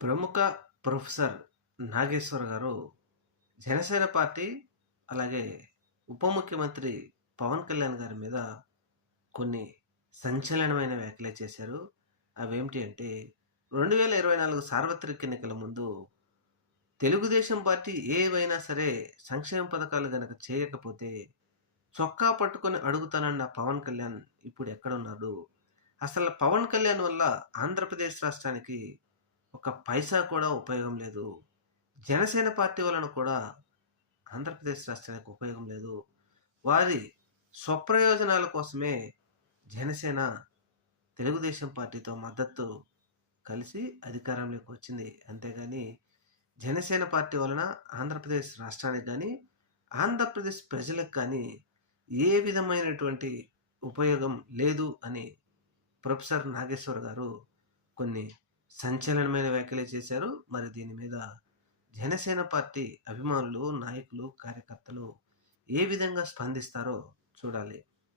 ప్రముఖ ప్రొఫెసర్ నాగేశ్వర్ గారు జనసేన పార్టీ, అలాగే ఉప ముఖ్యమంత్రి పవన్ కళ్యాణ్ గారి మీద కొన్ని సంచలనమైన వ్యాఖ్యలే చేశారు. అవేమిటి అంటే 2024 సార్వత్రిక ఎన్నికల ముందు తెలుగుదేశం పార్టీ ఏవైనా సరే సంక్షేమ పథకాలు గనక చేయకపోతే చొక్కా పట్టుకొని అడుగుతానన్న పవన్ కళ్యాణ్ ఇప్పుడు ఎక్కడున్నాడు? అసలు పవన్ కళ్యాణ్ వల్ల ఆంధ్రప్రదేశ్ రాష్ట్రానికి ఒక పైసా కూడా ఉపయోగం లేదు. జనసేన పార్టీ వలన కూడా ఆంధ్రప్రదేశ్ రాష్ట్రానికి ఉపయోగం లేదు. వారి స్వప్రయోజనాల కోసమే జనసేన తెలుగుదేశం పార్టీతో మద్దతు కలిసి అధికారంలోకి వచ్చింది. అంతేగాని జనసేన పార్టీ వలన ఆంధ్రప్రదేశ్ రాష్ట్రానికి గానీ, ఆంధ్రప్రదేశ్ ప్రజలకు కానీ ఏ విధమైనటువంటి ఉపయోగం లేదు అని ప్రొఫెసర్ నాగేశ్వర్ గారు కొన్ని సంచలనమైన వ్యాఖ్యలే చేశారు. మరి దీని మీద జనసేన పార్టీ అభిమానులు, నాయకులు, కార్యకర్తలు ఏ విధంగా స్పందిస్తారో చూడాలి.